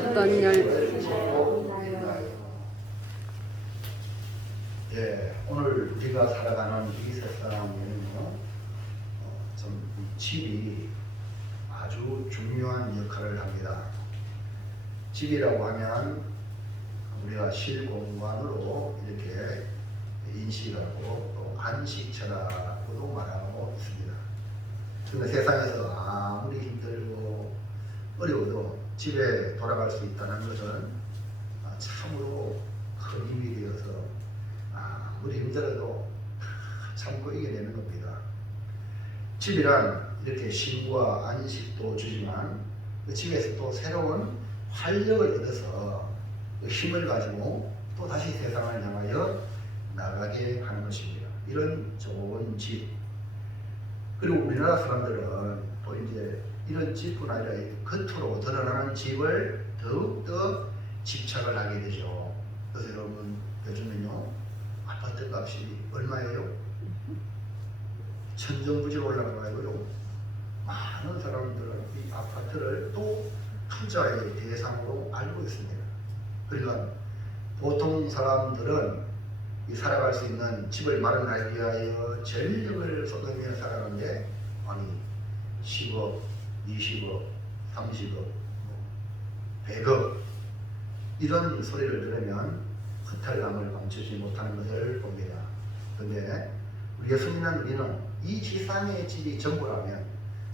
어떤 오늘 우리가 살아가는 이 세상에는요, 좀 집이 아주 중요한 역할을 합니다. 집이라고 하면 우리가 실공간으로 이렇게 인식하고 또 안식처라고도 말하고 있습니다. 그런데 세상에서 아무리 힘들고 어려워도 집에 돌아갈 수 있다는 것은 참으로 큰 힘이 되어서 아무리 힘들어도 참고 이겨내는 겁니다. 집이란 이렇게 쉼과 안식도 주지만 그 집에서 또 새로운 활력을 얻어서 그 힘을 가지고 또 다시 세상을 향하여 나가게 하는 것입니다. 이런 좋은 집. 그리고 우리나라 사람들은 또 이제 이런 집뿐 아니라 겉으로 드러나는 집을 더욱더 집착을 하게 되죠. 그래서 여러분, 요즘은요, 아파트 값이 얼마예요? 천정부지로 올라가고요. 많은 사람들은 이 아파트를 또 투자의 대상으로 알고 있습니다. 그러니까 보통 사람들은 이 살아갈 수 있는 집을 마련하기 위하여 전력을 쏟으며 살아가는데, 아니 10억, 20억, 30억, 100억 이런 소리를 들으면 허탈감을 감추지 못하는 것을 봅니다. 그런데 우리 예수님은 우리는 이 지상의 집이 전부라면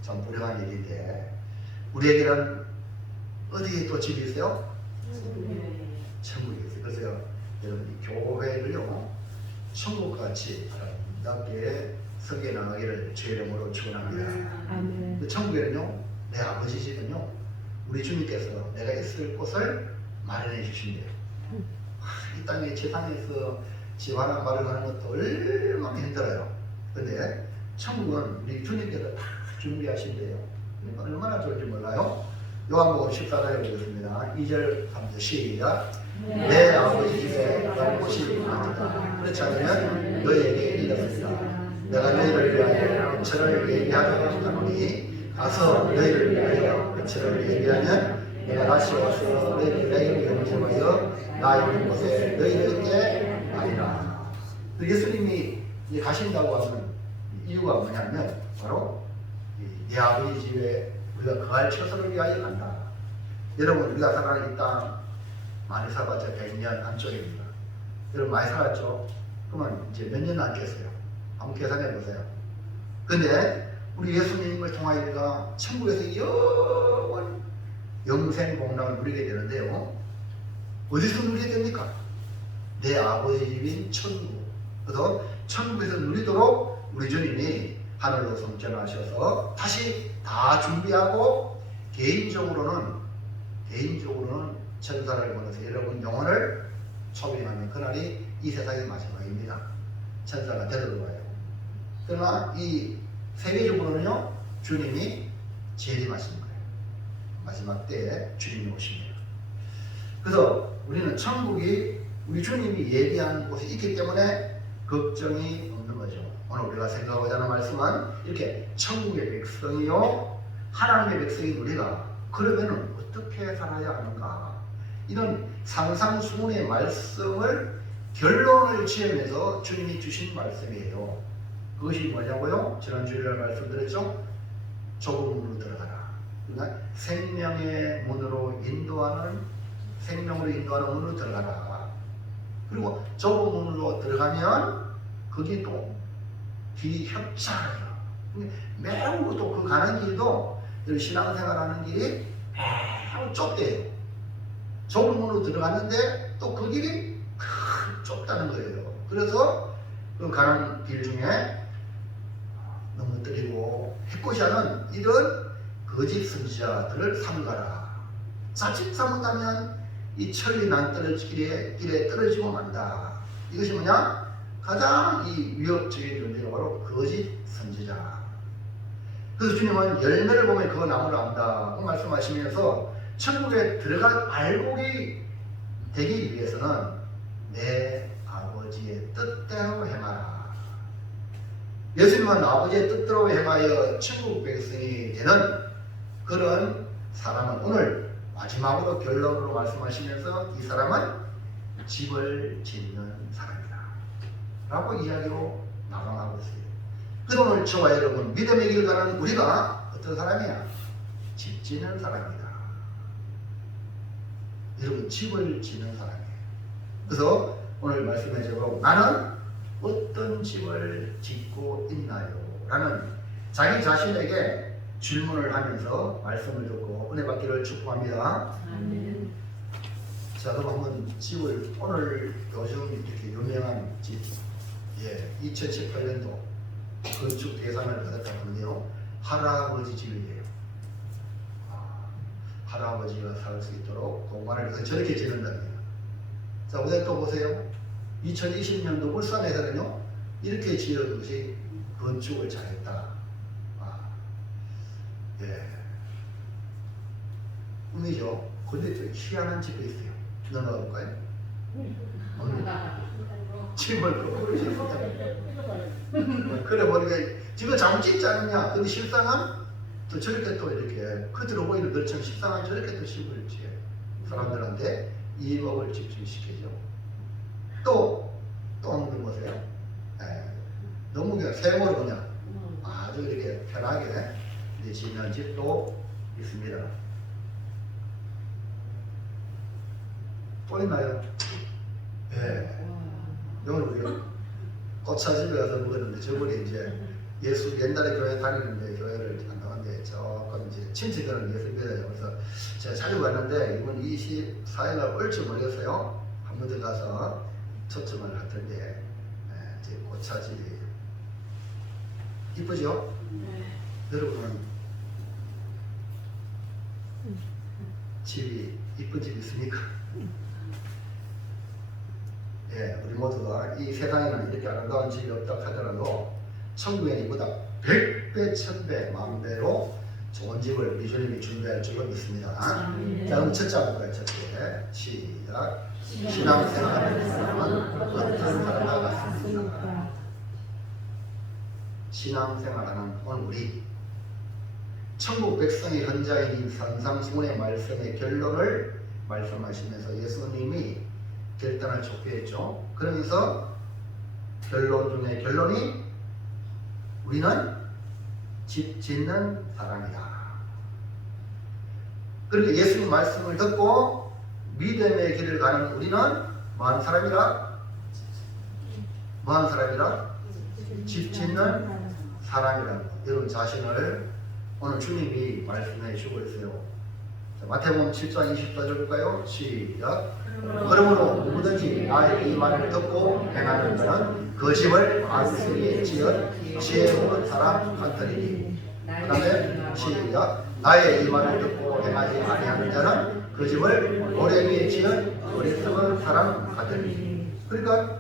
참 불행한 일인데, 우리에게는 어디에 또 집이 있어요? 천국이 있어요. 그래서 여러분, 이 교회를요, 천국같이 아름답게 성게 나가기를 주의 이름으로 축원합니다. 그 천국에는요, 내 아버지 집은요, 우리 주님께서 내가 있을 곳을 마련해 주신대요. 이 땅에 지상에서 집 하나 마련하는 것도 얼마나 힘들어요. 근데 천국은 우리 주님께서 다 준비하신대요. 얼마나 좋을지 몰라요. 요한복음 14장에 보겠습니다. 2절 3절 시작. 내 아버지 집에 갈 곳이 많다. 그렇지 않으면 너희에게 이르렀습니다. 내가 너희를 위하여 은처를 예비하려 하노니 가서 너희를 위하여 은처를 예비하면 내가 다시 와서 너희를 위하여 영접하여 나 있는 곳에 너희를 있게 하리라. 예수님이 가신다고 하는 이유가 뭐냐면 바로 내 아버지 집에 우리가 거할 처소를 위하여 간다. 여러분, 우리가 살아가는 이 땅 많이 살아봤자 100년 안쪽입니다. 여러분 많이 살았죠? 그러면 이제 몇 년 남겠어요? 한번 계산해 보세요. 근데 우리 예수님을 통하여 우리가 천국에서 영원 영생 복락을 누리게 되는데요, 어디서 누리게 됩니까? 내 아버지 집인 천국. 그래서 천국에서 누리도록 우리 주님이 하늘로 성전하셔서 다시 다 준비하고 개인적으로는 천사를 보내서 여러분 영혼을 초빙하는 그날이 이 세상의 마지막입니다. 천사가 데려와요. 그러나 이 세계적으로는요, 주님이 재림하시는 거예요. 마지막 때에 주님이 오십니다. 그래서 우리는 천국이 우리 주님이 예비하는 곳에 있기 때문에 걱정이 없는 거죠. 오늘 우리가 생각하고자 하는 말씀은 이렇게 천국의 백성이요, 하나님의 백성인 우리가 그러면 어떻게 살아야 하는가, 이런 상상수문의 말씀을 결론을 지으면서 주님이 주신 말씀이에요. 그것이 뭐냐고요? 지난주에 말씀드렸죠? 좁은 문으로 들어가라. 그러니까 생명의 문으로 인도하는 문으로 들어가라. 그리고 좁은 문으로 들어가면 거기 또 길이 협착해요. 매우 또 그 가는 길도 신앙생활하는 길이 매우 좁대요. 좁은 문으로 들어갔는데 또 그 길이 좁다는 거예요. 그래서 그 가는 길 중에 넘어뜨리고 해코지 하는 이런 거짓 선지자들을 삼가라. 자칫 삼는다면 이 천리 낭떠러지길에 길에 떨어지고 만다. 이것이 뭐냐? 가장 이 위협적인 존재가 바로 거짓 선지자. 그래서 주님은 열매를 보면 그 나무를 안다고 말씀하시면서 천국에 들어갈 알곡이 되기 위해서는 내 아버지의 뜻대로 행하라. 예수님은 아버지의 뜻대로 행하여 천국 백성이 되는 그런 사람은 오늘 마지막으로 결론으로 말씀하시면서 이 사람은 집을 짓는 사람이다 라고 이야기로 마감하고 있어요. 그래서 오늘 저와 여러분 믿음의 길 가는 우리가 어떤 사람이야? 집 짓는 사람이다. 여러분 집을 짓는 사람이에요. 그래서 오늘 말씀해 주고 나는 어떤 집을 짓고 있나요? 라는 자기 자신에게 질문을 하면서 말씀을 듣고 은혜 받기를 축복합니다. 아멘. 자, 그럼 한번 집을 오늘 요즘 이렇게 유명한 집, 2018년도 건축 대상을 받았다면요, 할아버지 집이에요. 할아버지가 살 수 있도록 공간을 저렇게 짓는답니다. 자, 어제 또 보세요. 2020년도 울산에서는요, 이렇게 지은 것이 건축을 잘했다. 꿈이죠. 근데 좀 희한한 집이 있어요. 넘어가 볼까요? 집을 거꾸로 짓는다. 그래 보니까 지금 잘못 짓지 않느냐. 근데 실상은 또 저렇게 또 이렇게 겉으로 보이는 것처럼 실상은 저렇게 또 집을 지어요. 사람들한테 이목을 집중시키죠. 또 한번 보세요. 너무 그냥 세모로 그냥 아주 이렇게 편하게 짓는 집도 있습니다. 또 있나요? 오늘 우리 꽃차집에 가서 먹었는데 저번에 이제 옛날에 교회 다니는데 교회를 안 나갔는데 조금 이제 친척들은 예술교회에 그래서 제가 자주 갔는데 이번 24일날 올지 모르겠어요. 한 번 더 가서 초청을 할 텐데 이제 꽃차집이 이쁘죠? 여러분은 집이 이쁜 집 있습니까? 우리 모두가 이 세상에는 이렇게 아름다운 집이 없다 하더라도 천국에 이보다 100배, 1000배, 만배로 좋은 집을 우리 주님이 준비할 줄로 믿습니다. 자, 그럼 첫째 한번 볼까요? 첫째, 시작. 신앙생활하는 사람은 어떤 사람과 같습니까? 신앙생활하는 오늘 우리 천국 백성의 현자인 산상수훈의 말씀의 결론을 말씀하시면서 예수님이 결단을 촉구했죠. 그러면서 결론 중에 결론이 우리는 집 짓는 사람이다. 그러니까 예수님 말씀을 듣고 믿음의 길을 가는 우리는 뭐하는 사람이라? 뭐하는 사람이라? 집 짓는 사람이라는 거. 여러분 자신을 오늘 주님이 말씀해 주고 있어요. 자, 마태복음 7장 24절 볼까요? 시작. 그러므로 누구든지 나의 이 말을 듣고 행하는 자는 그 집을 안식에 지은 지혜로운 사람 같으리니. 그 다음에 시작. 나의 이 말을 듣고 행하지 아니하는 자는 그 집을 모래 위에 지은 어리석은 사람 같으리니. 그러니까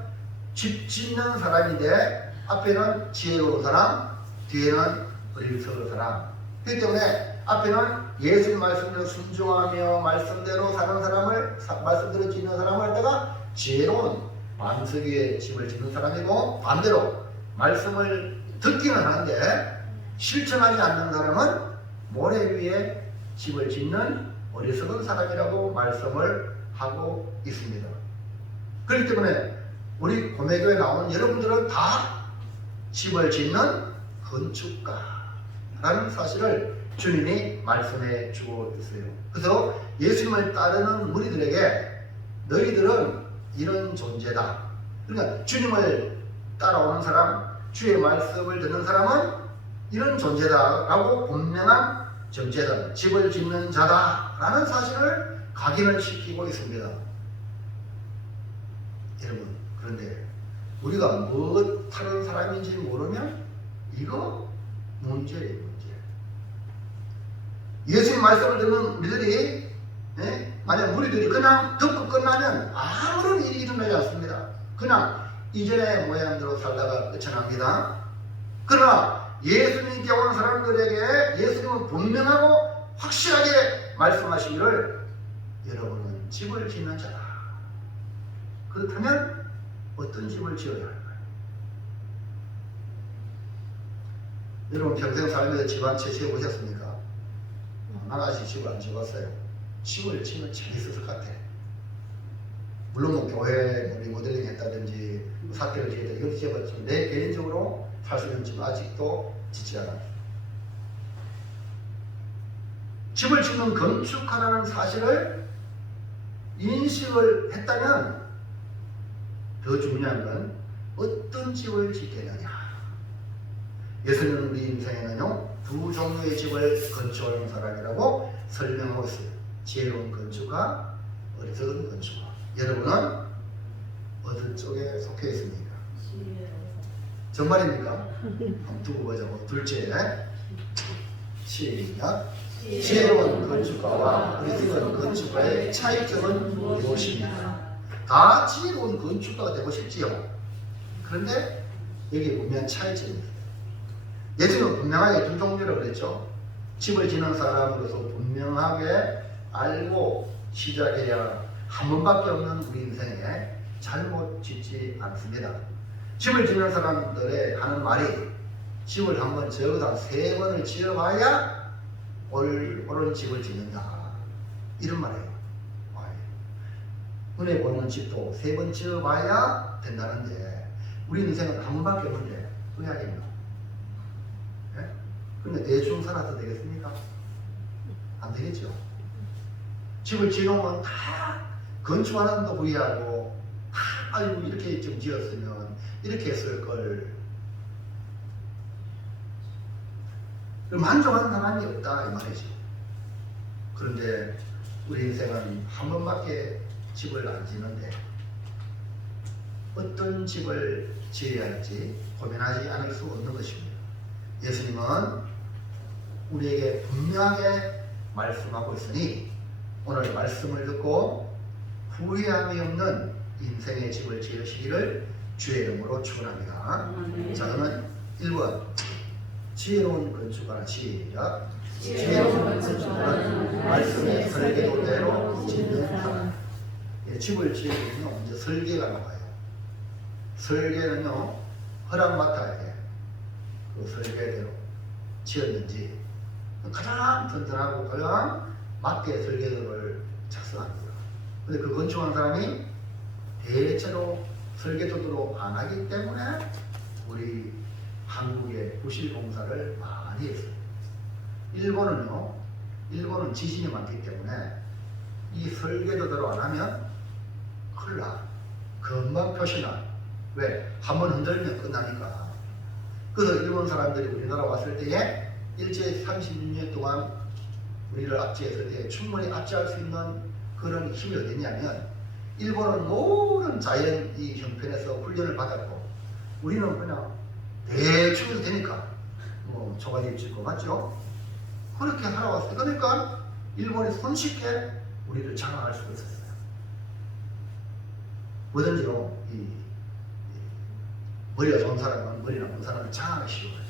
집 짓는 사람인데 앞에는 지혜로운 사람, 뒤에는 어리석은 사람. 그렇기 때문에 앞에는 예수님 말씀대로 순종하며 말씀대로 사는 사람을, 말씀대로 짓는 사람을 갖다가 지혜로운 반석 위에 집을 짓는 사람이고, 반대로 말씀을 듣기는 하는데 실천하지 않는 사람은 모래 위에 집을 짓는 어리석은 사람이라고 말씀을 하고 있습니다. 그렇기 때문에 우리 고매교회 나오는 여러분들은 다 집을 짓는 건축가라는 사실을 주님이 말씀해 주고 있어요. 그래서 예수님을 따르는 무리들에게 너희들은 이런 존재다. 그러니까 주님을 따라오는 사람, 주의 말씀을 듣는 사람은 이런 존재다라고 분명한 정체다. 집을 짓는 자다라는 사실을 각인을 시키고 있습니다. 여러분, 그런데 우리가 뭐 하는 사람인지 모르면 이거 문제예요, 문제. 예수님 말씀을 듣는 우리들이 만약 우리들이 그냥 듣고 끝나면 아무런 일이 일어나지 않습니다. 그냥 이전의 모양대로 살다가 끝이 납니다. 그러나 예수님께 온 사람들에게 예수님은 분명하고 확실하게 말씀하시기를 여러분은 집을 짓는 자다. 그렇다면 어떤 집을 지어야 할까요? 여러분 평생 살면서 집 한 채 지어보셨습니까? 난 아직 집을 안 지어봤어요. 집을 지으면 재밌었을 것 같아. 물론 뭐 교회 리모델링 했다든지 사택을 지었다 이거 지어봤지만 내 개인적으로 살 수 있는 집은 아직도 짓지 않아. 집을 짓는 건축하라는 사실을 인식을 했다면 더 중요한 건 어떤 집을 짓겠느냐. 예수님은 우리 인생에는요 두 종류의 집을 건축하는 사람이라고 설명하고 있어요. 지혜로운 건축가, 어리석은 건축가. 여러분은 어느 쪽에 속해 있습니까? 정말입니까? 한번 두고 보자고. 둘째, 시작. 지혜로운 건축가와 어리석은 건축가의 차이점은 무엇입니까? 다 지혜로운 건축가가 되고 싶지요. 그런데 여기 보면 차이점입니다. 예수님은 분명하게 두 종류라고 그랬죠. 집을 지는 사람으로서 분명하게 알고 시작해야 한 번밖에 없는 우리 인생에 잘못 짓지 않습니다. 집을 짓는 사람들의 하는 말이 집을 한번 적어도 3번을 지어봐야 옳은 집을 짓는다. 이런 말이에요. 은혜 보는 집도 3번 지어봐야 된다는데 우리 인생은 한 번밖에 없는데 의학입니다. 네? 근데 대충 살아도 되겠습니까? 안 되겠죠. 집을 지으면 다 건축하는도 부위하고 다 아이고 이렇게 좀 지었으면 이렇게 했을 걸 만족하는 사람이 없다 이 말이죠. 그런데 우리 인생은 한 번밖에 집을 안 지는데 어떤 집을 지어야 할지 고민하지 않을 수 없는 것입니다. 예수님은 우리에게 분명하게 말씀하고 있으니 오늘 말씀을 듣고 후회함이 없는 인생의 집을 지으시기를 주의 이름으로 축원합니다. 자, 그러면 1번 지혜로운 건축가 시작. 지혜로운 건축가는 말씀의 설계도대로 짓는 사람. 집을 지으면요 먼저 설계가 나와요. 설계는요 허락맡아야 돼. 그 설계대로 지었는지 가장 튼튼하고 가장 맞게 설계도를 작성합니다. 근데 그 건축한 사람이 대체로 설계도대로 안 하기 때문에 우리 한국의 부실공사를 많이 했어요. 일본은 지진이 많기 때문에 이 설계도대로 안 하면 큰일 나. 금방 표시나. 왜? 한번 흔들면 끝나니까. 그래서 일본 사람들이 우리나라 왔을 때에 일제 36년 동안 우리를 압제했을 때 충분히 압제할 수 있는 그런 힘이 어디냐면 일본은 모든 자연 이 형편에서 훈련을 받았고 우리는 그냥 대충 해도 되니까 뭐 초가집 짓고 맞죠? 그렇게 살아왔어요. 그러니까 일본이 손쉽게 우리를 장악할 수가 있었어요. 뭐든지요 이 머리가 좋은 사람은 머리 나쁜 사람을 장악하기 쉬워요.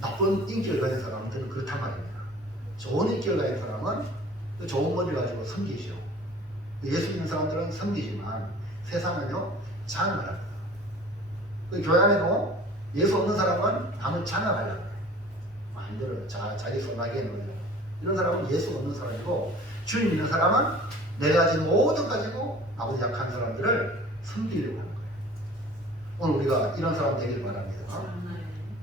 나쁜 인격을 가진 사람들은 그렇단 말입니다. 좋은 인격을 가진 사람은 좋은 머리를 가지고 섬기죠. 예수 믿는 사람들은 섬기지만 세상은요 장악을 합니다. 그 교회 안에도 예수 없는 사람은 남을 장악하려고 해요. 마음대로 자기 손아귀에 넣어요. 이런 사람은 예수 없는 사람이고 주님 믿는 사람은 내가 가진 모든 가지고 나보다 약한 사람들을 섬기려고 하는 거예요. 오늘 우리가 이런 사람 되길 바랍니다.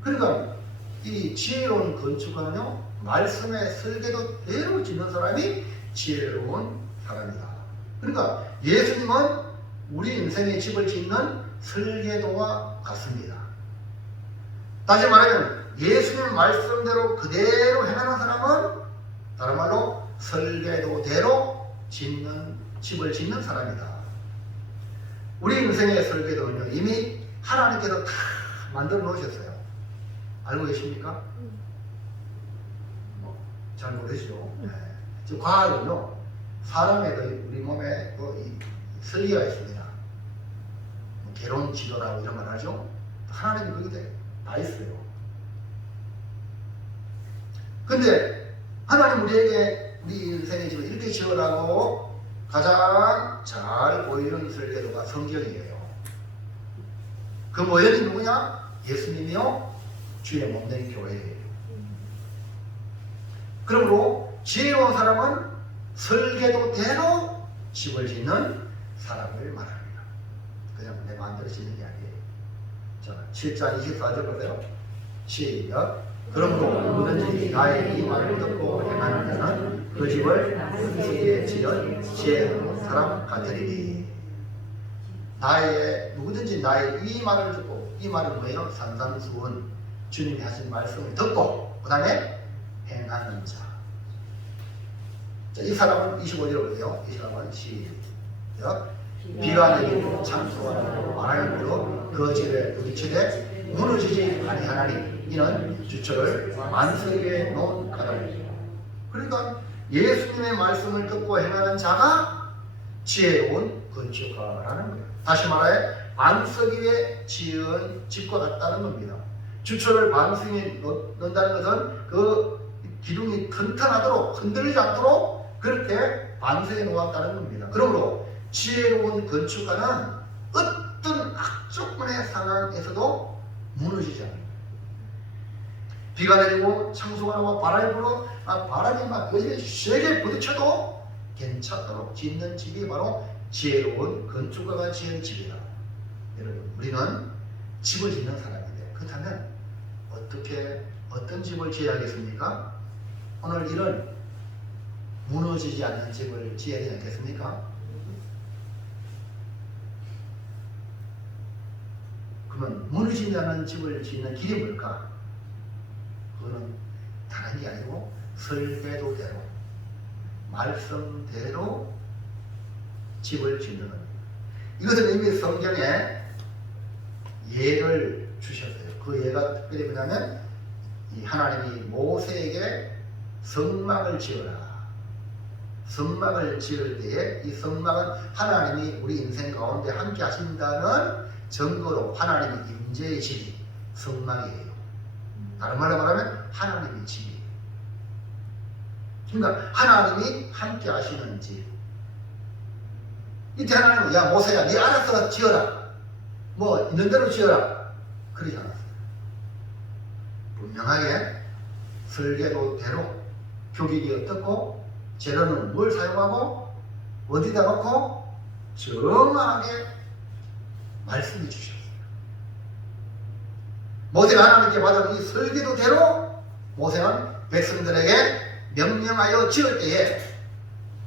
그러니까 이 지혜로운 건축가는요 말씀의 설계도대로 짓는 사람이 지혜로운 사람이다. 그러니까 예수님은 우리 인생의 집을 짓는 설계도와 같습니다. 다시 말하면 예수님 말씀대로 그대로 행하는 사람은 다른 말로 설계도대로 집을 짓는 사람이다. 우리 인생의 설계도는요 이미 하나님께서 다 만들어 놓으셨어요. 알고 계십니까? 잘 모르시죠? 네. 과학은요 사람의 우리 몸에 이 설계가 있습니다. 개론 지도라고 이런 말 하죠. 하나님이 거기에 다 있어요. 근데 하나님 우리에게 우리 인생의 집을 이렇게 지으라고 가장 잘 보이는 설계도가 성경이에요. 그 모형이 누구냐? 예수님이요 주의 몸된 교회예요. 그러므로 지혜로운 사람은 설계도대로 집을 짓는 사람을 말합니다. 그냥 내 마음대로 짓는 게 아니에요. 자, 7장 24절 보세요. 시작. 그러므로 누구든지 나의 이 말을 듣고 행하는 자는 그 집을 은수에 지은 지혜로운 사람 같으리니. 누구든지 나의 이 말을 듣고, 이 말은 뭐예요? 산산수훈, 주님이 하신 말씀을 듣고 그 다음에 행하는 자. 자, 이 사람은 25절을 보세요. 이 사람은 시작. 비가 내리고 창수가 나고 바람이 불어 그 집에 부딪히되 무너지지 아니하나니 이는 주처를 만석 위에 놓은 가다니. 그러니까 예수님의 말씀을 듣고 행하는 자가 지혜로운 건축가라는 거예요. 다시 말해 반석 위에 지은 집과 같다는 겁니다. 주처를 반석 위에 넣는다는 것은 그 기둥이 튼튼하도록 흔들리지 않도록 그렇게 반석에 놓았다는 겁니다. 그러므로 지혜로운 건축가는 어떤 악조건의 상황에서도 무너지지 않아요. 비가 내리고 창수가 나고 바람이 불어 바람이 막 거기에 세게 부딪혀도 괜찮도록 짓는 집이 바로 지혜로운 건축가가 지은 집이다. 여러분, 우리는 집을 짓는 사람인데 그렇다면 어떤 집을 지어야 하겠습니까? 오늘 이런 무너지지 않는 집을 지어야 되지 않겠습니까? 그러면 무너지지 않는 집을 짓는 길이 뭘까? 그거는 다른 게 아니고 설계도대로 말씀대로 집을 짓는 겁니다. 이것은 이미 성경에 예를 주셨어요. 그 예가 특별히 뭐냐면 이 하나님이 모세에게 성막을 지어라. 성막을 지을 때에 이 성막은 하나님이 우리 인생 가운데 함께 하신다는 증거로 하나님의 임재의 집이 성막이에요. 다른 말로 말하면 하나님의 집이에요. 그러니까 하나님이 함께 하시는 집. 이때 하나님은 야 모세야 네 알아서 지어라. 뭐 있는 대로 지어라. 그러지 않았어요. 분명하게 설계도대로 교육이 어떻고 재료는 뭘 사용하고 어디다 놓고 정확하게 말씀해 주셨어요. 모세가 하나님께 받은 이 설계도대로 모세는 백성들에게 명령하여 지을 때에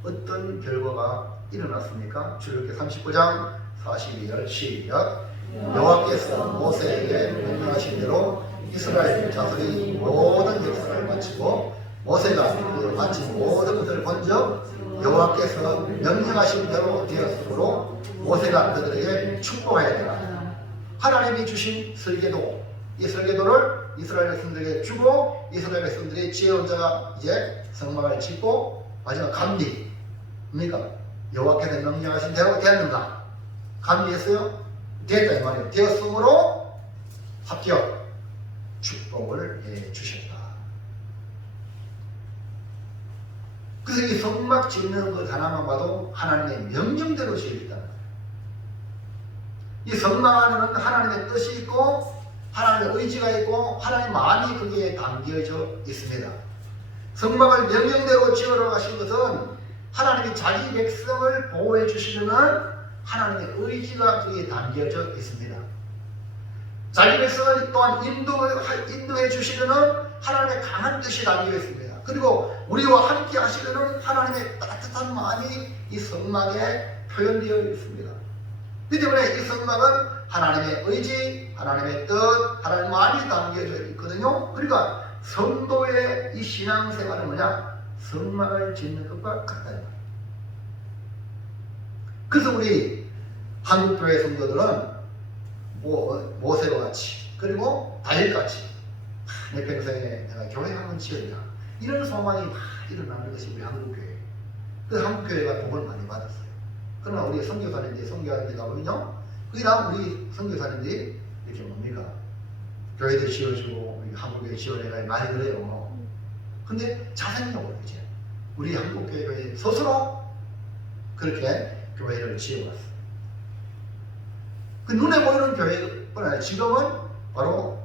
어떤 결과가 일어났습니까? 출애굽기 39장 42절 시작. 여호와께서 모세에게 명령하신 대로 이스라엘 자손이 모든 역사를 마치고 모세가 그 마친 모든 것을 본적 여호와께서 명령하신 대로 되었으므로 모세가 그들에게 축복하였더라. 하나님이 주신 설계도, 이 설계도를 이스라엘 백성들에게 주고 이스라엘 백성들이 지혜로운 자가 이제 성막을 짓고 마지막 감리. 뭡니까? 여호와께서 명령하신 대로 되었는가? 감리했어요? 됐다 이 말이에요. 되었으므로 합격 축복을 해 주셨다. 그래서 이 성막 짓는 것 하나만 봐도 하나님의 명령대로 지어졌다. 이 성막 안에는 하나님의 뜻이 있고 하나님의 의지가 있고 하나님의 마음이 거기에 담겨져 있습니다. 성막을 명령대로 지으러 가신 것은 하나님이 자기 백성을 보호해 주시려는 하나님의 의지가 거기에 담겨져 있습니다. 자기 백성을 또한 인도해 주시려는 하나님의 강한 뜻이 담겨 있습니다. 그리고 우리와 함께 하시려는 하나님의 따뜻한 마음이 이 성막에 표현되어 있습니다. 그 때문에 이 성막은 하나님의 의지, 하나님의 뜻, 하나님의 마음이 담겨져 있거든요. 그러니까 성도의 이 신앙생활은 뭐냐? 성막을 짓는 것과 같다. 그래서 우리 한국교회 성도들은 모세와 같이 그리고 다윗같이 내 평생에 내가 교회 한번 지어야 이런 소망이 막 일어나는 것이 우리 한국교회. 그래서 한국교회가 복을 많이 받았어요. 그러나 우리 선교사님들이 선교하는 데 가보면요, 거기다 우리 선교사님들이 이렇게 뭡니까? 교회도 지어주고 우리 한국교회 지어내가 많이 그래요. 근데 자생적으로 이제 우리 한국교회 스스로 그렇게 교회를 지어왔어요. 그 눈에 보이는 교회뿐 아니라 지금은 바로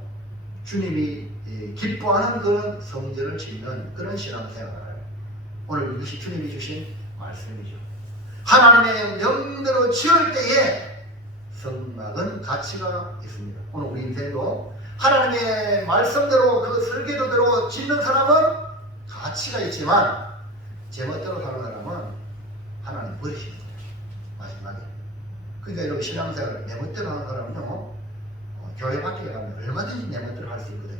주님이 기뻐하는 그런 성전을 짓는 그런 신앙생활. 오늘 이것이 주님이 주신 말씀이죠. 하나님의 명대로 지을 때에 성막은 가치가 있습니다. 오늘 우리 인생도 하나님의 말씀대로 그 설계도대로 짓는 사람은 가치가 있지만 제멋대로 사는 사람은 하나님 버리시는 거예요. 마지막에. 그러니까 이렇게 신앙생활을 내 멋대로 하는 사람은요, 교회 밖에 가면 얼마든지 내 멋대로 할 수 있거든요.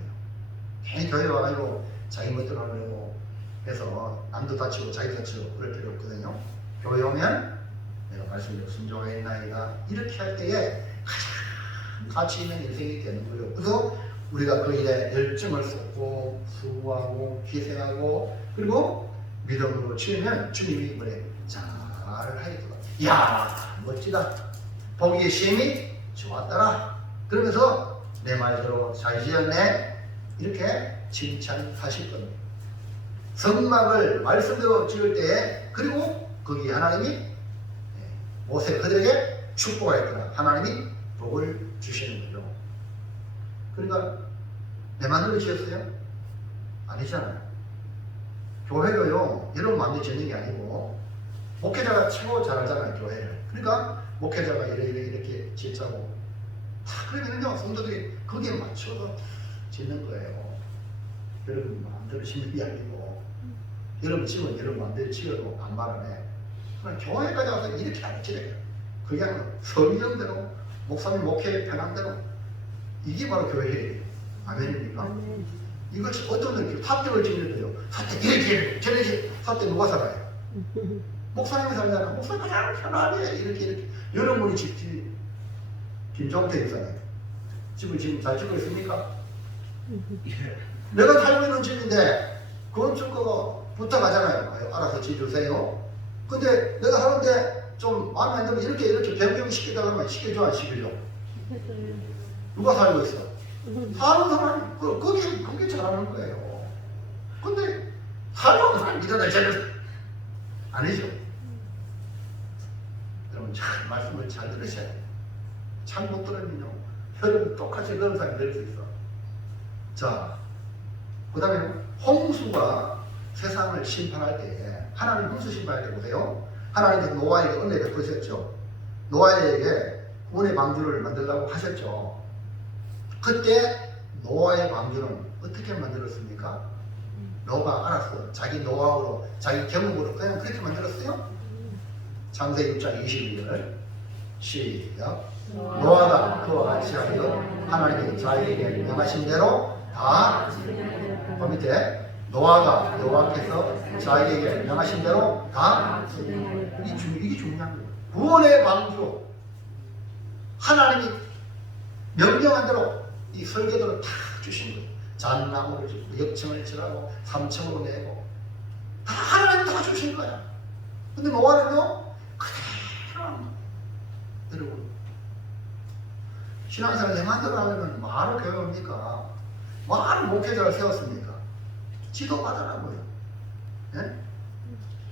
괜히 교회 와가지고 자기 멋대로 하려고 해서 남도 다치고 자기 다치고 그럴 필요 없거든요. 교회 오면 내가 말씀대로 순종하였나이다 이렇게 할 때에 가장 가치 있는 인생이 되는 거예요. 그래서 우리가 그 일에 열정을 쏟고 수고하고 희생하고 그리고 믿음으로 치우면 주님이 뭐래? 잘 하겠다. 이야 멋지다. 보기에 심히 좋았더라. 그러면서 내 말대로 잘 지었네. 이렇게 칭찬하실 겁니다. 성막을 말씀대로 지을 때에 그리고 거기 하나님이 모세 그들에게 축복하였더라. 하나님이 복을 주시는 거죠. 그러니까 내 마음대로 지었어요? 아니잖아요. 교회도요 여러분 마음대로 짓는 게 아니고 목회자가 최고 잘하잖아요. 교회를. 그러니까 목회자가 이렇게 짓자고 그러면요 성도들이 거기에 맞춰서 짓는 거예요. 여러분 마음대로 짓는 게 아니고 여러분 집은 여러분 마음대로 지어도 안 말하네. 그럼 교회까지 와서 이렇게 안 지어요. 그냥 성경대로 목사님 목회 편한 대로 이게 바로 교회예요. 아멘입니까? 이것이 어떤 이렇게 사택을 짓는데요. 사택 이렇게 저렇게 사택 누가 살아요? 목사님이 살잖아. 목사님 그냥 편하게 이렇게 여러분이 짓지. 김종태 목사님 집을 지금 잘 짓고 있습니까? 내가 살고 있는 집인데 건축가가 부탁하잖아요. 알아서 지어주세요. 근데 내가 하는데 좀 마음에 안 들면 이렇게 변경시키다가 시켜줘 안 시켜줘? 누가 살고 있어? 사는 사람이 그게 잘하는 거예요. 근데 살려는 사람이 이러다 저러다 아니죠. 여러분 잘 말씀을 잘 들으셔야 돼요. 잘 못 들으면요 여러분 똑같이 그런 사람이 될 수 있어. 자, 그 다음에 홍수가 세상을 심판할 때에 하나님 홍수 심판할 때 보세요. 하나님께서 노아에게 은혜 베푸셨죠. 노아에게 구원의 방주를 만들라고 하셨죠. 그때 노아의 방주는 어떻게 만들었습니까? 노아가 알았어. 자기 노하우로 자기 경험으로 그냥 그렇게 만들었어요. 창세기 6장 22절 시작. 노아가 그와 같이 하여 하나님이 자기에게 명하신 대로 다 그 밑에 노아가 여호와께서 자기에게 명하신 대로 다 이게 중요한 거예요. 구원의 방주 하나님이 명령한 대로 이 설계도를 다 주신 거예요. 잣나무를 주고 역청을 칠하고 삼청으로 내고 다 하나님이 다 주신 거야. 근데 노아는요 그대로 여러분 신앙생활 내 마음대로 하려면 뭐하러 교회 옵니까? 뭐하러 목회자를 세웠습니까? 지도받으라고요. 예?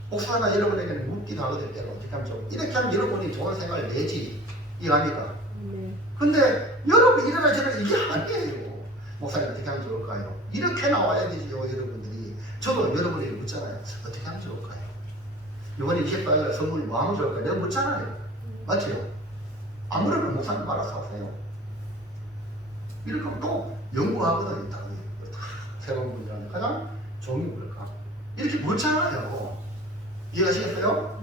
목사가 여러분에게는 묻기 가거들 때로 어떻게 하면 좋고 이렇게 하면 여러분이 좋은 생활을 내지 이해합니까? 근데 여러분이 이러나 저러나 이게 아니에요. 목사님 어떻게 하면 좋을까요? 이렇게 나와야 되지요. 여러분들이 저도 여러분에게 묻잖아요. 어떻게 하면 좋을까요? 이번에 28일 선물 뭐 하면 좋을까요? 내가 묻잖아요. 맞죠? 아무래도 목사님 알아서 하세요. 이렇게 하면 또 연구하거든요. 다 세번 분들한테 가장 좋은 게 뭘까? 이렇게 묻잖아요. 이해하시겠어요?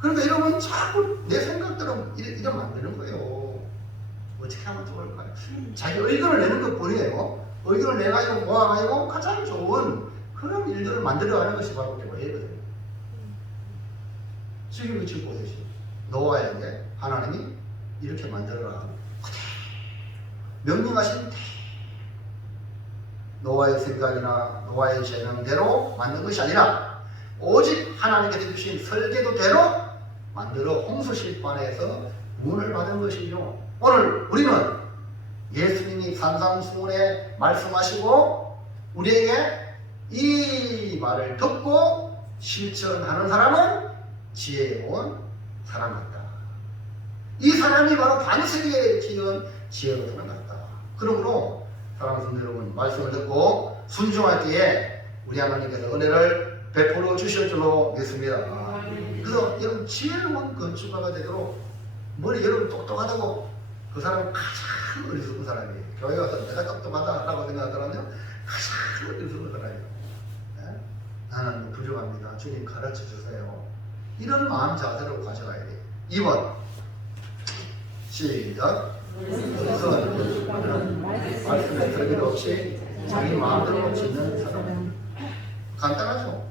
그러니까 여러분 자꾸 내 생각대로 이래 만드는 거예요. 어떻게 하면 좋을까요? 자기 의견을 내는 것 뿐이에요. 의견을 내가지고 모아가지고 가장 좋은 그런 일들을 만들어가는 것이 바로 교회거든요. 지금 보세요. 노아에게 하나님이 이렇게 만들어라. 명령하신 노아의 생각이나 노아의 재능대로 만든 것이 아니라 오직 하나님께서 주신 설계도대로 만들어 홍수심판에서 문을 받은 것이죠. 오늘 우리는 예수님이 산상수훈에 말씀하시고 우리에게 이 말을 듣고 실천하는 사람은 지혜로운 사람 같다. 이 사람이 바로 반석에 지은 지혜로운 사람 같다. 그러므로 사랑하는 성도 여러분, 말씀을 듣고 순종할 때에 우리 하나님께서 은혜를 베풀어 주실 줄로 믿습니다. 그래서 여러분 지혜로운 건축가가 되도록 머리 여러분 똑똑하다고 그 사람은 가장 어리석은 사람이에요. 교회 와서 내가 똑똑하다라고 생각하더라면 가장 어리석은 사람이에요. 네? 나는 부족합니다. 주님 가르쳐 주세요. 이런 마음 자세로 가져가야 돼요. 2번 시작. 우선 말씀에 들기도 없이 자기 마음대로 짓는 사람. 간단하죠.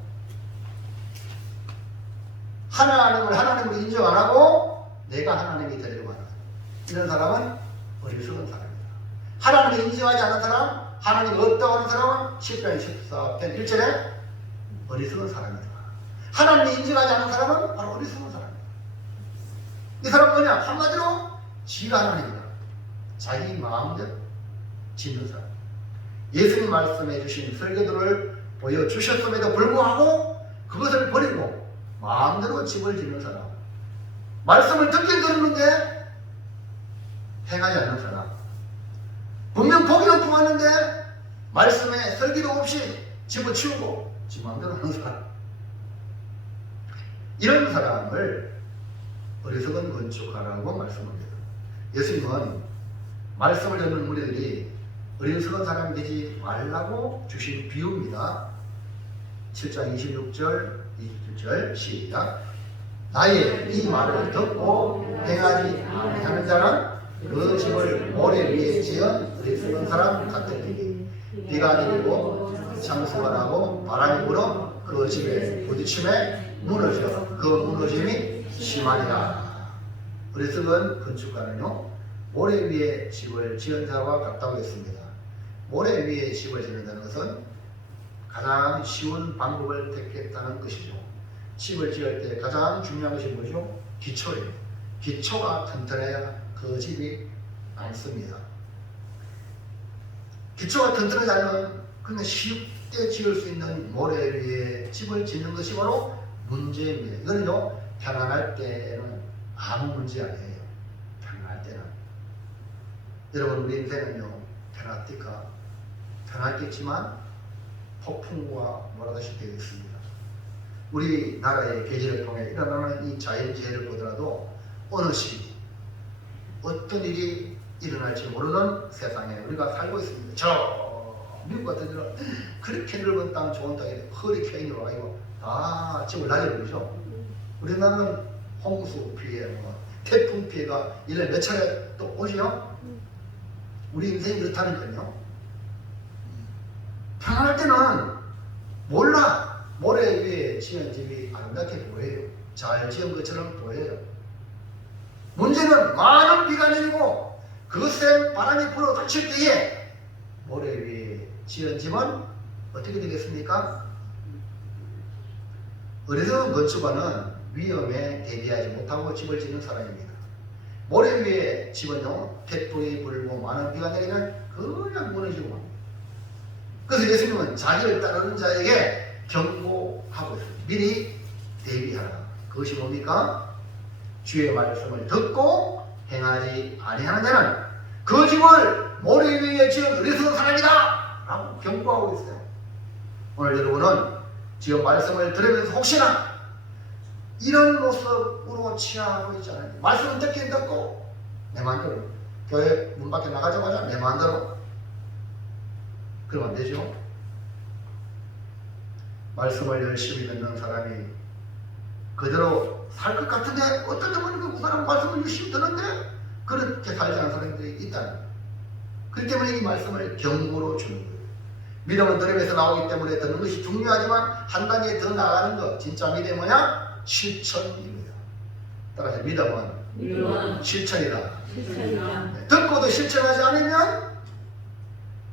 하나님을 인정 안 하고 내가 하나님이 되려고 하는 이런 사람은 어리석은 사람입니다. 하나님을 인정하지 않는 사람, 하나님이 없다고 하는 사람은 10편 14편 1절에 어리석은 사람이다. 하나님이 인정하지 않는 사람은 바로 어리석은 사람입니다. 이 사람은 뭐냐? 한마디로 지가 하나님이다. 자기 마음대로 짓는 사람. 예수님 말씀해 주신 설교들을 보여주셨음에도 불구하고 그것을 버리고 마음대로 집을 짓는 사람. 말씀을 듣긴 들었는데 행하지 않는 사람. 분명 보기는 보았는데 말씀에 설교도 없이 집어치우고 지 마음대로 하는 사람. 이런 사람을 어리석은 건축가라고 말씀합니다. 예수님은 말씀을 듣는 무리들이 어리석은 사람이 되지 말라고 주신 비유입니다. 7장 26절 27절 시작. 나의 이 말을 듣고 행하지 아니하는 자는 그 집을 모래 위에 지은 어리석은 사람 같으니 비가 내리고 창수가 나고 바람이 불어 그 집에 부딪힘에 무너져 그 무너짐이 심하니라. 어리석은 건축가는요 모래 위에 집을 지은 자와 같다고 했습니다. 모래 위에 집을 짓는다는 것은 가장 쉬운 방법을 택했다는 것이죠. 집을 지을 때 가장 중요한 것이 뭐죠? 기초예요. 기초가 튼튼해야 그 집이 남습니다. 기초가 튼튼하지 않으면 그냥 쉽게 지을 수 있는 모래 위에 집을 짓는 것이 바로 문제입니다. 이거는요 편안할 때는 아무 문제 아니에요. 편안할 때는. 여러분 우리 인생은요 편안합니까? 편안하겠지만 폭풍과 몰아다시 되겠습니다. 우리나라의 계절을 통해 일어나는 이 자연재해를 보더라도 어느 시기 어떤 일이 일어날지 모르는 세상에 우리가 살고 있습니다. 저 미국 같은 데는 그렇게 넓은 땅 좋은 땅에 허리케인이 와가지고 다 집을 날려버리죠. 우리나라는 홍수 피해, 태풍 피해가 1년에 몇 차례 또 오지요. 우리 인생이 그렇다니까요. 편안할 때는 몰라. 모래 위에 지은 집이 아름답게 보여요. 잘 지은 것처럼 보여요. 문제는 많은 비가 내리고 그것에 바람이 불어 닥칠 때에 모래 위에 지은 집은 어떻게 되겠습니까? 어리석은 건축가는 위험에 대비하지 못하고 집을 짓는 사람입니다. 모래 위에 집은요 태풍이 불고 많은 비가 내리면 그냥 무너지고 맙니다. 그래서 예수님은 자기를 따르는 자에게 경고하고 있습니다. 미리 대비하라. 그것이 뭡니까? 주의 말씀을 듣고 행하지 아니하는 자는 그 집을 모래 위에 지은 어리석은 사람이다 라고 경고하고 있어요. 오늘 여러분은 지금 말씀을 들으면서 혹시나 이런 모습으로 취하고 있잖아요. 말씀은 듣긴 듣고 내 마음대로 교회 문 밖에 나가자마자 내 마음대로 그러면 안 되죠. 말씀을 열심히 듣는 사람이 그대로 살 것 같은데 어떤 때문에 그 사람 말씀을 열심히 듣는데 그렇게 살지 않은 사람들이 있다는 거예요. 그렇기 때문에 이 말씀을 경고로 주는 거예요. 믿음은 들음에서 나오기 때문에 듣는 것이 중요하지만 한 단계 더 나아가는 것. 진짜 믿음이 뭐냐? 실천입니다. 따라서 믿음은 실천이다. 네. 듣고도 실천하지 않으면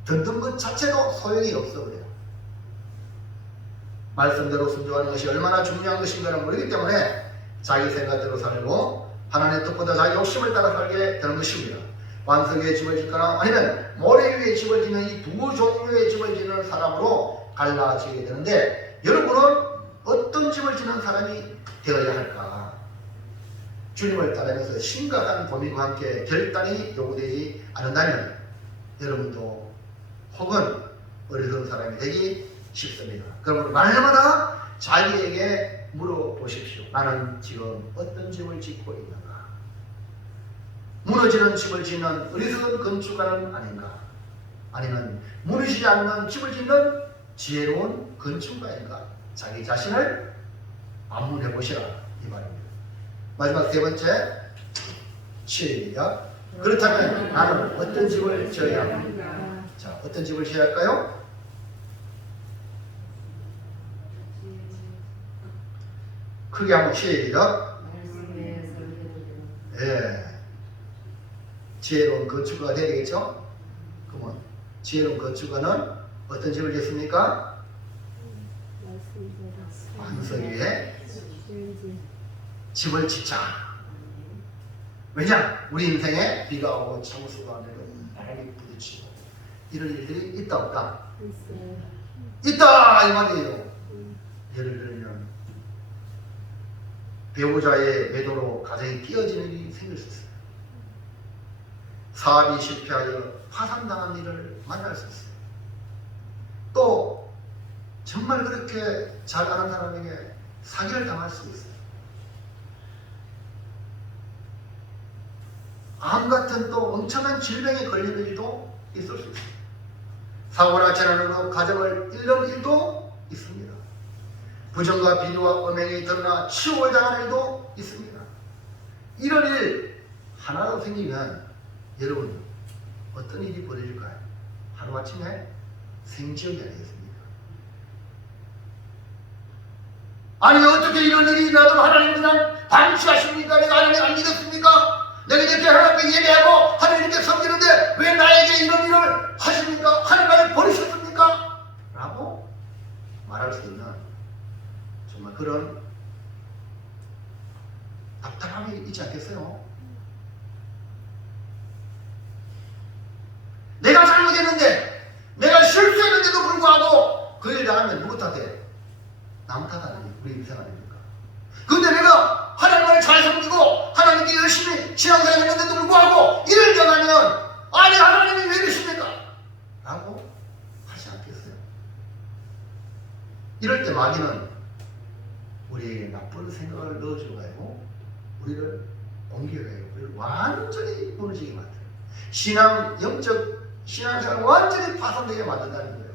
듣는 것 자체도 소용이 없어 그래요. 말씀대로 순종하는 것이 얼마나 중요한 것인가를 모르기 때문에 자기 생각대로 살고 하나님의 뜻보다 자기 욕심을 따라 살게 되는 것입니다. 반석 위에 집을 짓거나 아니면 모래 위에 집을 짓는 이 두 종류의 집을 짓는 사람으로 갈라지게 되는데 여러분은 어떤 집을 짓는 사람이 되어야 할까? 주님을 따르면서 심각한 고민과 함께 결단이 요구되지 않는다면 여러분도 혹은 어리석은 사람이 되기 쉽습니다. 그러므로 말마다 자기에게 물어보십시오. 나는 지금 어떤 집을 짓고 있는가? 무너지는 집을 짓는 어리석은 건축가는 아닌가? 아니면 무너지지 않는 집을 짓는 지혜로운 건축가인가? 자기 자신을 반문해 보시라 이 말입니다. 마지막 세 번째, 시작. 그렇다면 나는 어떤 집을 지어야 합니까? 자, 어떤 집을 지어야 할까요? 크게 한번 시작. 예. 지혜로운 건축가가 되겠죠? 그러면 지혜로운 건축가는 어떤 집을 짓습니까? 반석 위에 집을 짓자. 왜냐? 우리 인생에 비가 오고 창수가 내고 바람이 부딪히고 이런 일들이 있다 없다? 있다 이 말이에요. 예를 들면 배우자의 매도로 가정이 깨어지는 일이 생길 수 있어요. 사업이 실패하여 파산당한 일을 만날 수 있어요. 또 정말 그렇게 잘 아는 사람에게 사기를 당할 수 있어요. 암 같은 또 엄청난 질병에 걸리는 일도 있을 수 있습니다. 사고나 재난으로 가정을 잃는 일도 있습니다. 부정과 비누와 음행이 드러나 치욕을 당하는 일도 있습니다. 이런 일 하나라도 생기면 여러분 어떤 일이 벌어질까요? 하루아침에 생지옥이 아니겠습니까? 아니 어떻게 이런 일이 나도 하나님 그냥 방치하십니까? 내가 하나님 안 믿었습니까? 내가 이렇게 하나님께 예배하고 하나님께 섬기는데 왜 나에게 이런 일을 하십니까? 하나님 나를 버리셨습니까? 라고 말할 수 있는 정말 그런 답답함이 있지 않겠어요? 내가 잘못했는데 내가 실수했는데도 불구하고 그 일 당하면 누구 탓해? 남 탓하는 우리 인생 아닙니까? 근데 내가 하나님을 잘 섬기고 하나님께 열심히 신앙생활 했는데도 불구하고 이를 당하면 아니 하나님이 왜 이러십니까? 라고 하지 않겠어요? 이럴 때 마귀는 우리에게 나쁜 생각을 넣어주고 가고 우리를 옮겨가요. 우리를 완전히 무너지게 만들어요. 영적 신앙생활을 완전히 파손되게 만든다는 거예요.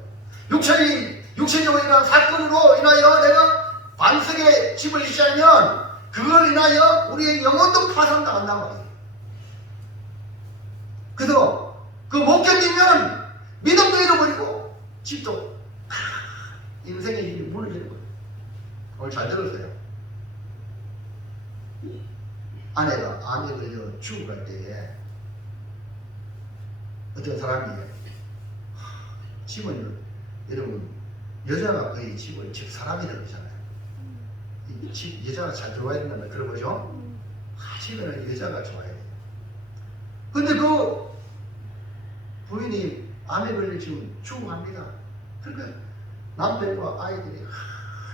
육체적으로 일어난 사건으로 인하여 내가 반석에 집을 짓지 않으면 그걸 인하여 우리의 영혼도 파손당한단 말이에요. 그래서 그 못 견디면 믿음도 잃어버리고 집도 인생의 힘이 무너지는 거예요. 오늘 잘 들으세요. 아내가 암에 걸려 죽어갈 때에 어떤 사람이 집은 여러분 여자가 거의 집을 집 사람이라고 그러잖아요. 집 여자가 잘 들어와야 된다는 걸 들어보죠? 집에는 여자가 좋아야 돼요. 근데 그 부인이 암에 걸려 지금 죽어갑니다. 그러니까 남편과 아이들이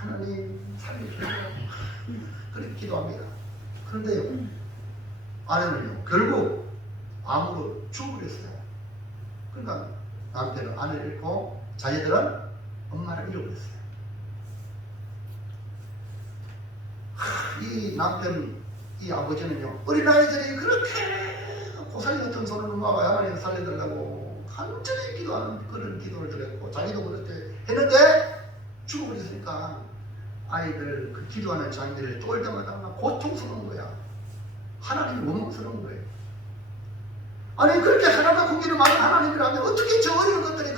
하나님 살려주세요. 그렇게 기도합니다. 그런데요, 아내는요, 결국 암으로 죽어버렸어요. 그러니까 남편은 아내를 잃고 자녀들은 엄마를 잃어버렸어요. 이 남편, 이 아버지는요, 어린아이들이 그렇게 고사리 같은 손을 모아가 하나님 살려달라고 간절히 기도하는 그런 기도를 드렸고 자기도 그렇게 했는데 죽어버렸으니까 아이들 그 기도하는 장면을 볼 때마다 고통스러운 거야. 하나님이 원망스러운 거예요. 아니 그렇게 하나님과 궁기를 많은 하나님이라면 어떻게 저 어려운 것들이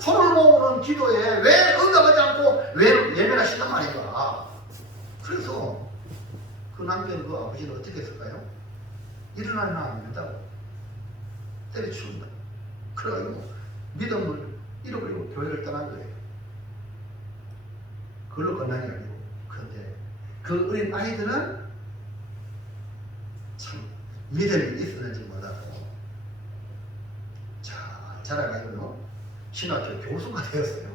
손을 모으는 기도에 왜 응답하지 않고 왜 예면하시단 말인가. 그래서 그 남편 그 아버지는 어떻게 했을까요? 일어나면 안 된다고 때려치운다. 그래가지고 믿음을 잃어버리고 교회를 떠난 거예요. 그걸로 끝난 게 아니고. 그런데 그 어린 아이들은 참 믿음이 있었는지 몰라도 잘 자라가지고 신학교 교수가 되었어요.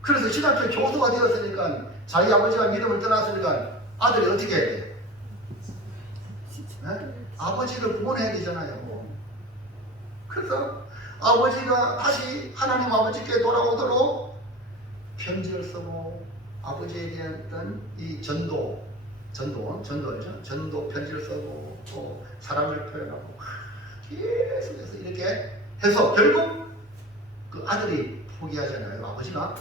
그래서 신학교 교수가 되었으니까 자기 아버지가 믿음을 떠났으니까 아들이 어떻게 해야 돼요? 네? 아버지를 구원해야 되잖아요. 그래서 아버지가 다시 하나님 아버지께 돌아오도록 편지를 쓰고 아버지에 대한 이 전도 편지를 쓰고 또 사랑을 표현하고 계속해서 이렇게 해서 결국 그 아들이 포기하잖아요. 아버지가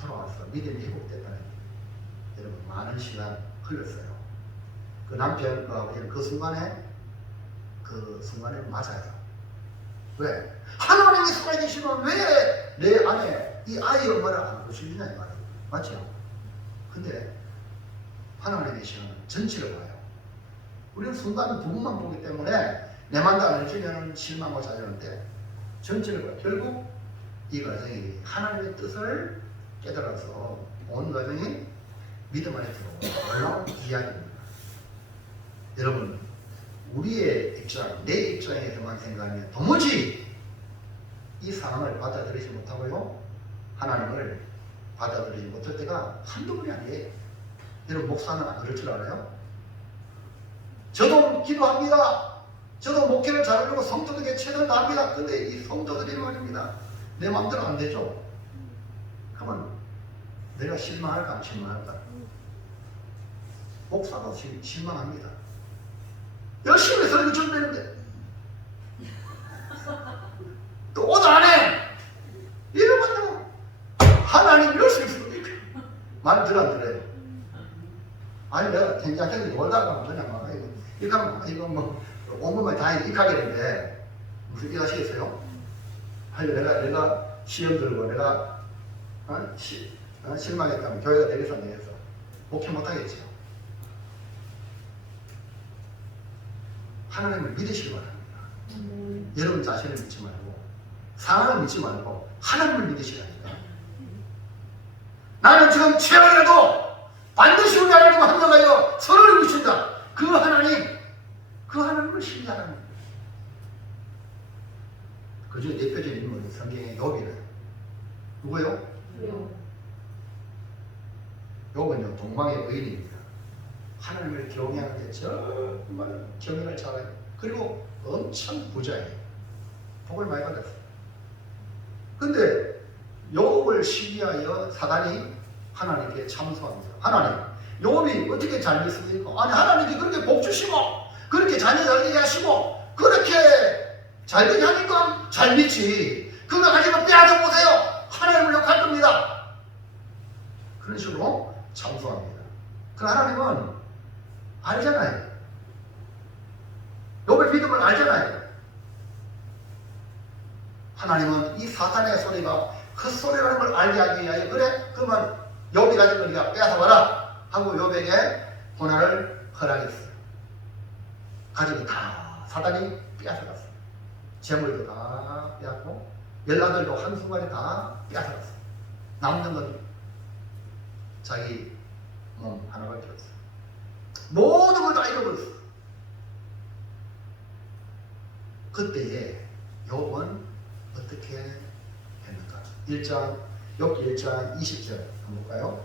돌아왔어. 믿음이 회복됐다는 얘기예요. 여러분 많은 시간 흘렀어요. 그 남편 그 아버지는 그 순간에 맞아요. 왜? 하나님이 살아계시면 왜 내 안에 이 아이 엄마를 안 보시느냐 이 말이에요. 맞죠? 근데 하나님의 시간은 전체를 봐요. 우리는 순간 부분만 보기 때문에 내만도 안 해주면 실망하고 좌절하는데 전체를 봐요. 결국 이 가정이 하나님의 뜻을 깨달아서 온 가정이 믿음 안에 들어오는 놀라운 이야기입니다. 여러분 우리의 입장, 내 입장에서만 생각하면 도무지 이 상황을 받아들이지 못하고요. 하나님을 받아들이지 못할 때가 한두 번이 아니에요. 여러분 목사는 안 그럴 줄 알아요? 저도 기도합니다. 저도 목회를 잘하려고 성도들에게 최선을 다합니다. 근데 이 성도들이 말입니다. 내 마음대로 안 되죠. 그러면 내가 실망할까 안 실망할까? 목사도 실망합니다. 열심히 설교 준비했는데 또 오늘 안 해! 이러면요 하나님 이럴 수 있습니까? 말 들어 안 들어요? 아니 내가 된장태기 놀다가 그냥 막 이거 뭐 온몸에 다 익하게 되는데 무슨 일 하시겠어요? 아니 내가 시험 들고 내가 실망했다면 교회가 되겠어 안 되겠어? 목회 못하겠죠. 하나님을 믿으시기 바랍니다. 여러분 자신을 믿지 말고 상황을 믿지 말고 하나님을 믿으시라니까. 나는 지금 최악이라도 반드시 우리 하나님 합력하여 서로를 이루신다. 그 하나님을 신뢰하라는 거예요. 그 중에 대표적인 인물은 성경의 욥이래요. 누구요? 욥은요 동방의 의인입니다. 하나님을 경외하는데 정말 경외를 잘해요. 그리고 엄청 부자예요. 복을 많이 받았어요. 근데 욥을 시기하여 사단이 하나님께 참소합니다. 하나님, 욥이 어떻게 잘 믿습니까? 아니 하나님이 그렇게 복 주시고 그렇게 자녀 잘 되게 하시고 그렇게 잘 되게 하니까 잘 믿지. 그거 가지고 빼앗아 보세요. 하나님을 욕할 겁니다. 그런 식으로 참소합니다. 그 하나님은 알잖아요. 욥의 믿음을 알잖아요. 하나님은 이 사탄의 소리가 헛소리라는 걸 알게 하기 위하여 그래? 그러면 욥이 가진 걸 네가 빼앗아봐라 하고 욥에게 고난을 허락했어요. 가진 거 다 사단이 빼앗아갔어요. 재물도 다 빼앗고 열아들도 한순간에 다 빼앗아갔어요. 남는 건 자기 몸 하나밖에 없어요. 모든 걸 다 잃어버렸어요. 그때에 욥은 어떻게 했는가? 1장, 욥기 1장 20절 한번 볼까요?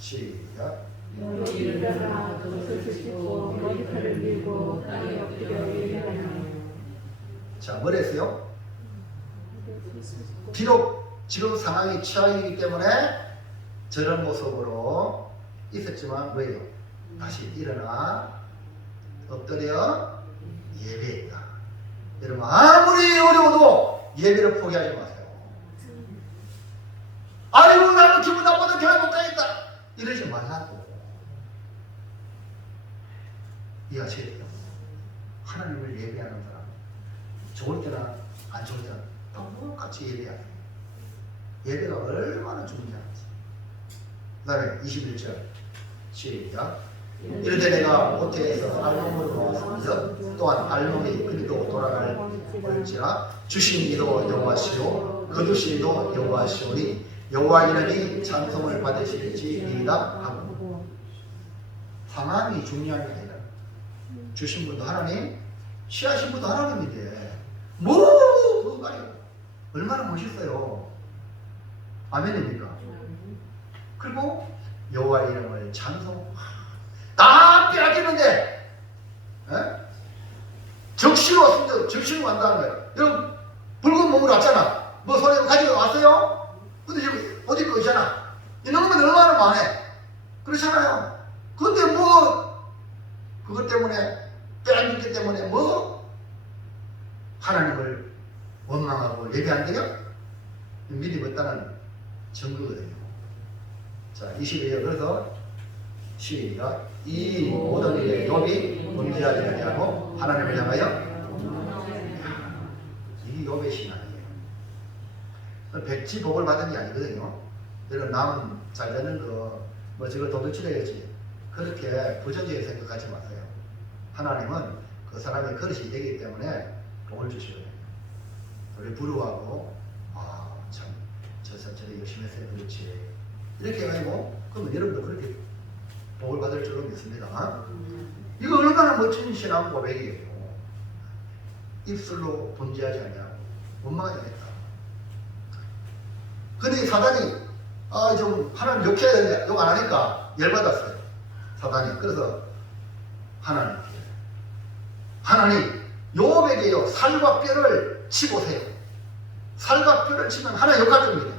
시작. 일어나 돛을 짚고 머리털을 밀고 땅에 엎드려 예배하며. 자, 뭘 했어요? 비록 지금 상황이 최악이기 때문에 저런 모습으로 있었지만 왜요? 다시 일어나 엎드려 예배했다. 여러분 아무리 어려워도 예배를 포기하지 마세요. 아이고 나는 기분 나빠서 교회 못 가겠다 이러지 말라고. 이해하셔야 돼요. 하나님을 예배하는 사람 좋을 때나 안 좋을 때나 똑같이 예배해야 돼요. 예배가 얼마나 중요한지. 그 다음에 21절 시작. 이르되 내가 모태에서 알몸으로 나왔으며 또한 알몸이 그리도 돌아갈지라 주신 이도 여호와시오 거두신 이도 여호와시오니 여호와 이름이 찬송을 받으실지이다 하고. 상황이 중요한 게 아니라 주신 분도 하나님, 취하신 분도 하나님인데 그거 아니에요. 얼마나 멋있어요. 아멘입니까? 그리고 여호와 이름을 찬송 다 빼앗기는데 적시로 왔습니다. 적시로 간다는 거예요. 여러분 건물 왔잖아. 뭐 손에 가지고 왔어요? 근데 지금 어디 거 있잖아. 이놈은 얼마나 많아. 그렇잖아요. 근데 뭐 그것 때문에 빼앗겼기 때문에 뭐 하나님을 원망하고 예배 안 돼요? 믿음 없다는 증거거든요. 자, 22절. 그래서 시작. 이 모든 일에 욥이 범죄하지 아니하고 하나님을 향하여 이게 욥의 신앙이에요. 백지 복을 받은 게 아니거든요. 여러분 남은 잘되는 거 뭐 저걸 도둑질해야지 그렇게 부정적인 생각하지 마세요. 하나님은 그 사람의 그릇이 되기 때문에 복을 주셔야 돼요. 우리 부러워하고 참 저 사람이 열심히 했어요. 그렇지 이렇게 해가지고 그러면 여러분도 그렇게 복을 받을 줄로 믿습니다. 이거 얼마나 멋진 신앙 고백이에요. 입술로 범죄하지 않냐고 원망하지 않겠다. 근데 사단이 좀 하나님 욕해야 되는데 욕 안 하니까 열받았어요. 사단이. 그래서 하나님 욥에게요 살과 뼈를 치보세요. 살과 뼈를 치면 하나님 욕할 겁니다.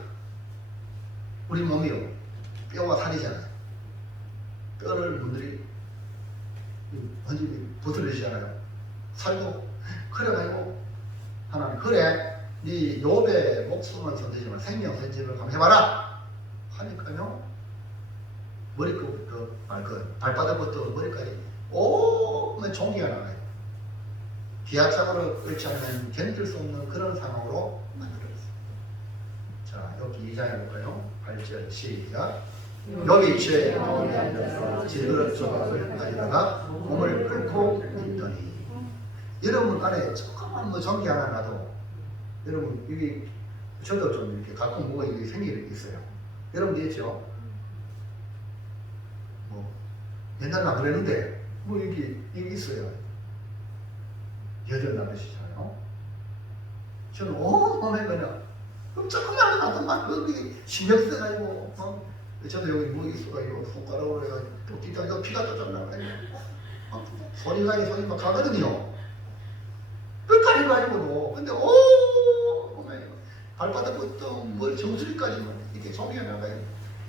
우리 몸이요 뼈와 살이잖아요. 뼈를 분들이 완전히 부스러지잖아요. 살도 그래가지고 하나님 그래 네 욥의 목숨은 선대지만 생명 선지를 한번 해봐라 하니까요 머리끝부터 발바닥부터 머리까지 오면 종기가 나가요. 기하장으로 그렇지 않으면 견딜 수 없는 그런 상황으로 만들어졌어요. 자 여기 2장에 볼까요? 8절 시작. 욥이 죄에 가운데 앉아서 질그릇 조각을 가지다가 몸을 끓고 있더니 여러분 안에 조금만 뭐 전기 하나 놔도 여러분 이게 저도 좀 이렇게 가끔 뭐가 이게 생기는 게 있어요. 여러분도 있죠? 뭐 옛날에 안 그랬는데 뭐 이게 있어요. 여덟 남으시잖아요. 저는 온몸에 그냥 조금만 놔도만 여기 신경 써가지고 저도 여기 뭐 있어가지고 손가락으로 해가지고 또 뒤따가 피가 또 좀 나가지고 소리가 막 가거든요. 끝까지 가지고도 근데 발바닥부터 뭐 정수리까지 이렇게 소리가 나가요.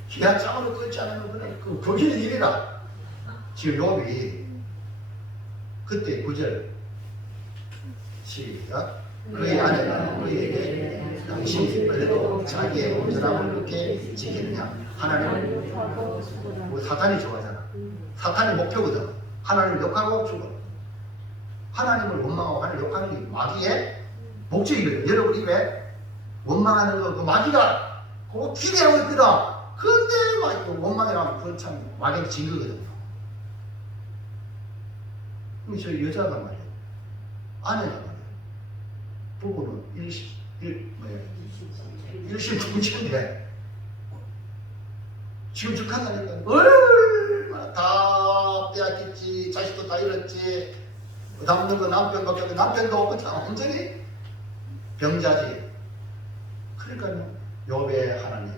기아 짱으로 끊지 않으면 그냥 거기는 일이라. 지금 욥이 그때 9절 시작. 그의 아내가 그에게 당신이 그래도 자기의 온전함을 그렇게 지키느냐. 하나님을 뭐 사탄이 좋아하잖아. 사탄이 목표거든. 하나님을 욕하고 죽어. 하나님을 원망하고 하나님을 욕하는 게 마귀의 목적이거든. 여러분 입에 원망하는 거 그 마귀가 그거 기대하고 있거든. 근데 막 원망이라면 그건 참 마귀의 증거거든요. 그럼 저 여자가 말이에요. 아내가 말이에요. 부부는 일심동체인데 지금 죽한다니까 얼마나 다 빼앗겼지. 자식도 다 잃었지. 남는 거 남편밖에 없고 남편도 없고 다 완전히 병자지. 그러니까요 욥의 하나님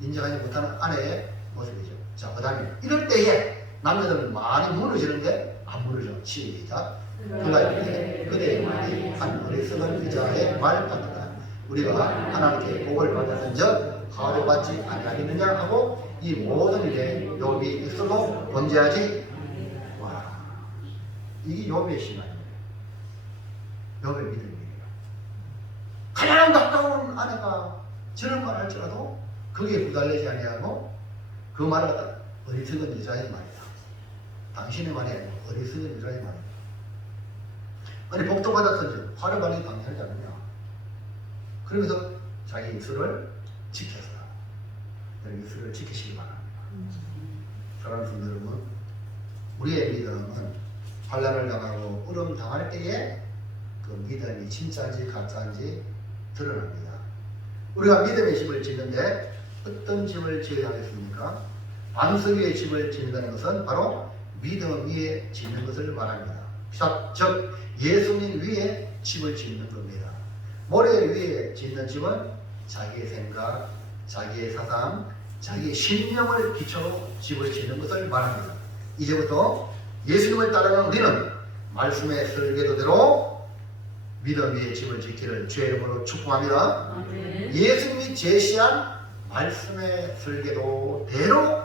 인정하지 못하는 아내의 모습이죠. 자 그 다음에 이럴 때에 남자들은 많이 무너지는데 안 무너져. 시작. 그가 이르되 그대의 말이 한 어리석은 여자의 말 같다. 우리가 하나님께 복을 받았은즉 화를 받지 아니하겠느냐 하고 이 모든 일에 욥이 있어도 범죄하지. 와 이게 욥의 신앙이에요. 욥의 믿음이에요. 가장 가까운 아내가 저런 말 할지라도 거기에 부달리지 아니하고 그 말을 갖다 어리석은 여자의 말이다. 당신의 말이 아니고 어리석은 여자의 말이다. 아니 복도 받았든지 화를 받는 당연하지 않느냐. 그러면서 자기 입술을 지켜서 입술을 지키시기 바랍니다. 사랑하는 성도 여러분, 우리의 믿음은 환난을 당하고 어려움 당할 때에 그 믿음이 진짜인지 가짜인지 드러납니다. 우리가 믿음의 집을 짓는데 어떤 집을 지어야 하겠습니까? 반석 위에 집을 짓는다는 것은 바로 믿음 위에 짓는 것을 말합니다. 즉 예수님 위에 집을 짓는 겁니다. 모래 위에 짓는 집은 자기의 생각, 자기의 사상, 자기의 신념을 기초로 집을 짓는 것을 말합니다. 이제부터 예수님을 따르는 우리는 말씀의 설계도대로 믿음 위에 집을 짓기를 주의 이름으로 축복합니다. 아멘. 예수님이 제시한 말씀의 설계도대로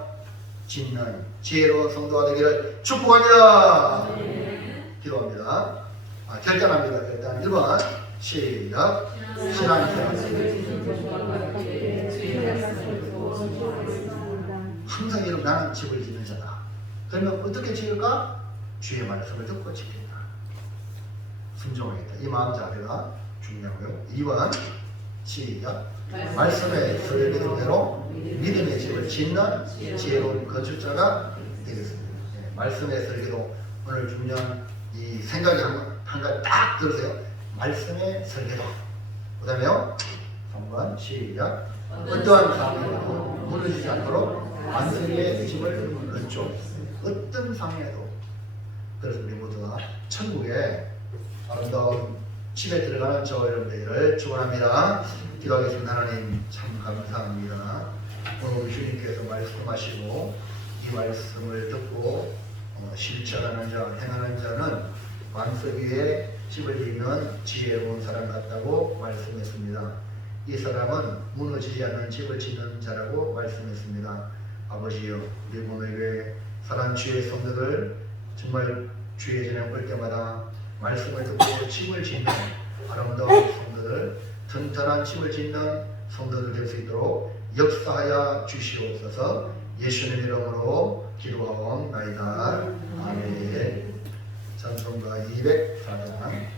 짓는 지혜로운 성도가 되기를 축복합니다. 기도합니다. 결단합니다. 결단 1번 시작. 신앙생활 항상 이런 나는 집을 짓는 자다. 그러면 어떻게 지을까? 주의 말씀을 듣고 짓겠다. 순종하겠다. 이 마음 자세가 중요하고요. 2번 시작. 말씀의 설계도대로 믿음의 집을 짓는 지혜로운 건축자가 되겠습니다. 네, 말씀의 설계도. 오늘 중요한 이 생각이 한 가지 딱 들으세요. 말씀의 설계도. 그 다음에요 3번 시작. 어떠한 상황에도 무너지지 않도록 완성의 집을 건축. 어떤 상황에도. 그래서 우리 모두가 천국에 아름다운 집에 들어가는 저 여러분들을 축원합니다. 기도하겠습니다. 하나님 참 감사합니다. 오늘 주님께서 말씀하시고 이 말씀을 듣고 실천하는 자, 행하는 자는 반석 위에 집을 짓는 지혜로운 사람 같다고 말씀했습니다. 이 사람은 무너지지 않는 집을 짓는 자라고 말씀했습니다. 아버지여, 우리 몸에게 사랑 주의 성도들 정말 주의 전에 올 때마다 말씀을 듣고 집을 짓는 아름다운 성도들, 튼튼한 집을 짓는 성도들 될 수 있도록 역사하여 주시옵소서. 예수님 이름으로 기도하옵나이다. 아멘. 찬송가 204장